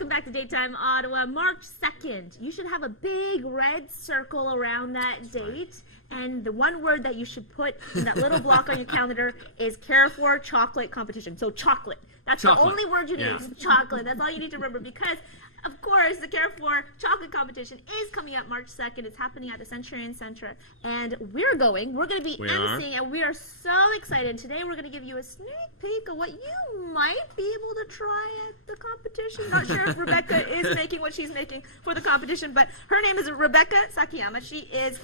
welcome back to Daytime Ottawa. March 2nd. You should have a big red circle around that date. And the one word that you should put in that little block on your calendar is Carrefour Chocolate Competition. So chocolate. That's the only word you need. Yeah. Chocolate. That's all you need to remember, because of course, the Carrefour Chocolate Competition is coming up March 2nd. It's happening at the Centurion Center. And we're going to be emceeing, and we are so excited. Today, we're going to give you a sneak peek of what you might be able to try at the competition. Not sure if Rebecca is making what she's making for the competition, but her name is Rebecca Sakiyama. She is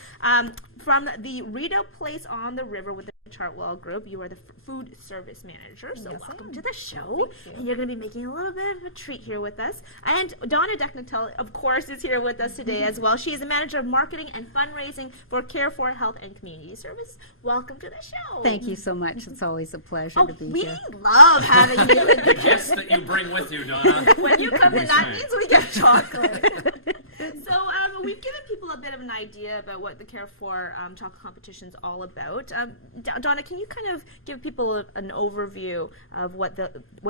from the Rideau Place on the River with the Chartwell Group. You are the food service manager, so welcome to the show. And you're going to be making a little bit of a treat here with us. And Donna Decnatel, of course, is here with us today as well. She is the manager of marketing and fundraising for Carrefour Health and Community Service. Welcome to the show. Thank you so much. It's always a pleasure to be here. We love having you. The gifts that you bring with you, Donna. When you come in, that means we get chocolate. So we've given people a bit of an idea about what the Carrefour Chocolate Competition is all about. Donna, can you kind of give people an overview of what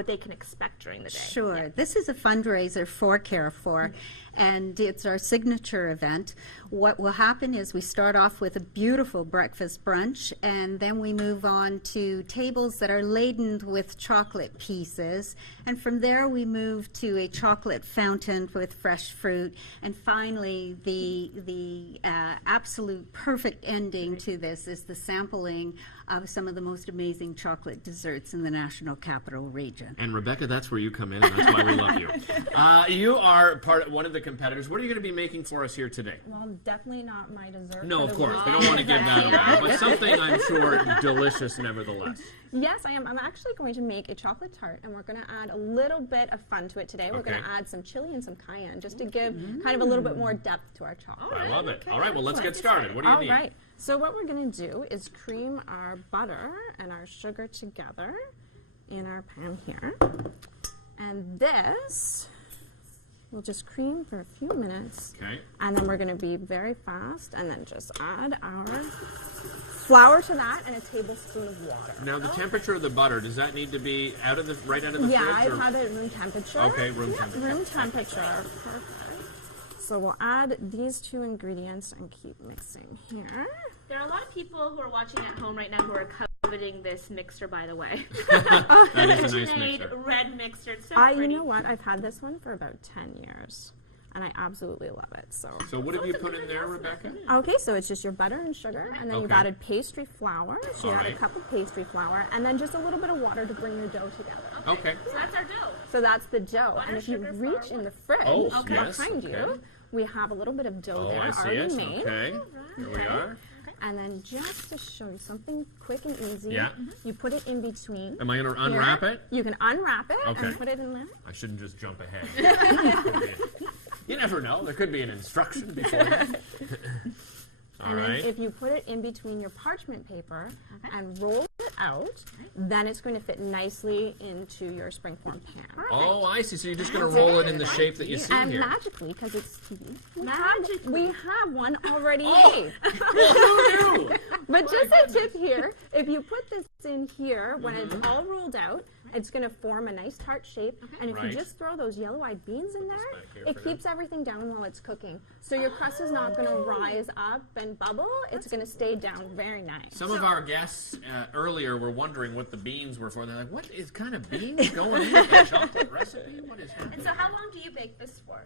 they can expect during the day? Sure. Yeah. This is a fundraiser for Carrefour, and it's our signature event. What will happen is we start off with a beautiful breakfast brunch, and then we move on to tables that are laden with chocolate pieces, and from there we move to a chocolate fountain with fresh fruit, and finally the absolute perfect ending to this is the sampling of some of the most amazing chocolate desserts in the National Capital Region. And Rebecca, that's where you come in, and that's why we love you. You are one of the competitors. What are you going to be making for us here today? Well, definitely not my dessert. No, of course. We don't want to give that away, but something I'm sure delicious nevertheless. Yes, I am. I'm actually going to make a chocolate tart, and we're going to add a little bit of fun to it today. We're going to add some chili and some cayenne, just to give kind of a little bit more depth to our chocolate. I love it. All right, well, let's get started. What do you need? All right. So what we're going to do is cream our butter and our sugar together in our pan here. And this, we'll just cream for a few minutes. Okay. And then we're going to be very fast and then just add our flour to that and a tablespoon of water. Now, the temperature of the butter, does that need to be right out of the fridge? Yeah, I've had it room temperature. Okay, room temperature. Room temperature. Perfect. So we'll add these two ingredients and keep mixing here. There are a lot of people who are watching at home right now who are coveting this mixer, by the way. That is a nice mixer. Red mixer. It's so pretty. You know what? I've had this one for about 10 years, and I absolutely love it. So what have you put in there, Rebecca? Okay, so it's just your butter and sugar, and then you've added pastry flour. So you add a cup of pastry flour, and then just a little bit of water to bring your dough together. Okay. So that's our dough. So that's the dough. Butter, and if you reach in the fridge behind you, we have a little bit of dough there already made. Okay. Here we are. And then just to show you something quick and easy, you put it in between. Am I going to unwrap it? You can unwrap it and put it in there. I shouldn't just jump ahead. You never know. There could be an instruction before you. And then if you put it in between your parchment paper and roll it out, then it's going to fit nicely into your springform pan. Oh, I see. So you're just going to roll it in the shape that you see and here. And magically, because it's TV, we have one already made. Well, who knew? But just a tip here, if you put this in here, when it's all rolled out, it's going to form a nice tart shape, and if you just throw those yellow-eyed beans in there, it keeps everything down while it's cooking. So your crust is not going to rise up and bubble. It's going to stay down very nice. Some of our guests earlier were wondering what the beans were for. They're like, what is kind of beans going in a chocolate recipe? What is happening? And so how long do you bake this for?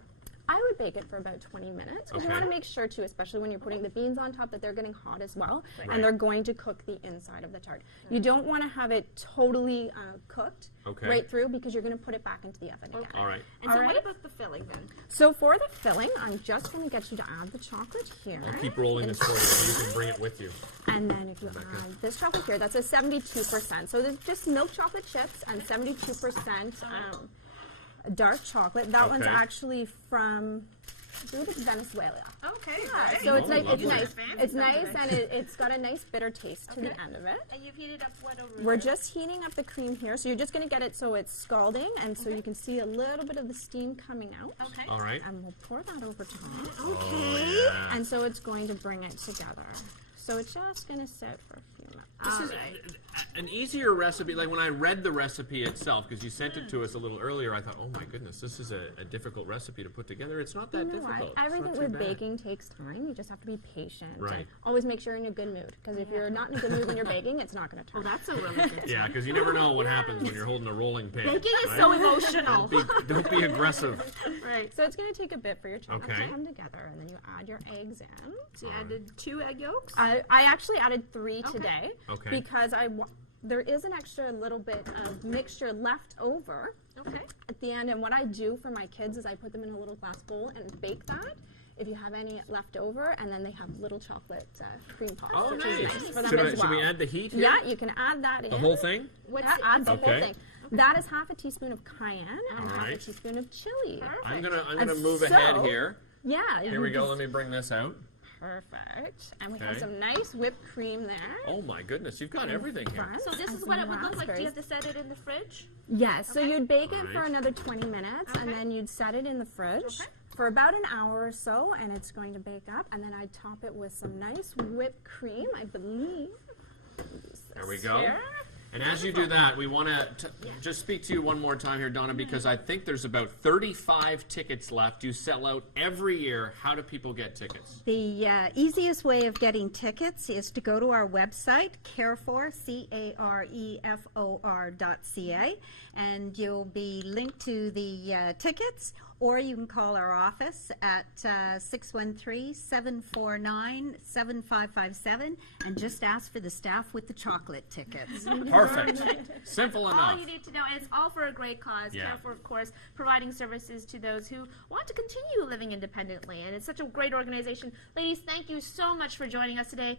I would bake it for about 20 minutes because you want to make sure, too, especially when you're putting the beans on top, that they're getting hot as well, and they're going to cook the inside of the tart. You don't want to have it totally cooked right through because you're going to put it back into the oven again. All right. And so what about the filling then? So for the filling, I'm just going to get you to add the chocolate here. I'll keep rolling this for you so you can bring it with you. And then if you add this chocolate here, that's a 72%. So there's just milk chocolate chips and 72% dark chocolate. That one's actually from Venezuela. Okay. Yeah, so it's nice. It's nice, and it's got a nice bitter taste to the end of it. And you've heated up what over We're just heating up the cream here, so you're just going to get it so it's scalding, and so you can see a little bit of the steam coming out. Okay. All right. And we'll pour that over top. Okay. And so it's going to bring it together. So it's just going to sit for a few minutes. This is an easier recipe. Like when I read the recipe itself, because you sent it to us a little earlier, I thought, oh my goodness, this is a difficult recipe to put together. It's not that You know what? difficult. It's not Everything too with bad. baking takes time. You just have to be patient. Right. And always make sure you're in a good mood. Because if you're not in a good mood when you're baking, it's not going to Oh, turn out. that's a really good Yeah, because you never know what happens when you're holding a rolling pin. Baking is right? so emotional. Don't be aggressive. Right. So it's going to take a bit for your chocolate Okay. to come together. And then you add your eggs in. So you added 2 egg yolks? I actually added 3 today. Okay. Because there is an extra little bit of mixture left over Okay. at the end. And what I do for my kids is I put them in a little glass bowl and bake that. If you have any left over, and then they have little chocolate cream puffs, Oh, which nice. is nice for them Should, as well. should we add the heat here? Yeah, you can add that in. The whole thing? Yeah, add the Okay. whole thing. That is half a teaspoon of cayenne and half a Alright. teaspoon of chili. I'm gonna And move ahead so- here. Yeah. Here we go. Let me bring this out. Perfect. And we have Okay. some nice whipped cream there. Oh my goodness, you've got everything here. Front, So this and is what some it would look like. Do you have raspberries. to set it in the fridge? Yes, so you'd bake it for Alright. another 20 minutes, and Okay. then you'd set it in the fridge for about an hour or so, and it's going to bake up. And then I'd top it with some nice whipped cream, I believe. There we go. Here. And as you do that, we want to just speak to you one more time here, Donna, because I think there's about 35 tickets left. You sell out every year. How do people get tickets? The easiest way of getting tickets is to go to our website, carefor, carefor.ca, and you'll be linked to the tickets, or you can call our office at 613-749-7557 and just ask for the staff with the chocolate tickets. Perfect. Simple All enough. you need to know, and it's all for a great cause. Yeah. Care for, of course, providing services to those who want to continue living independently. And it's such a great organization. Ladies, thank you so much for joining us today.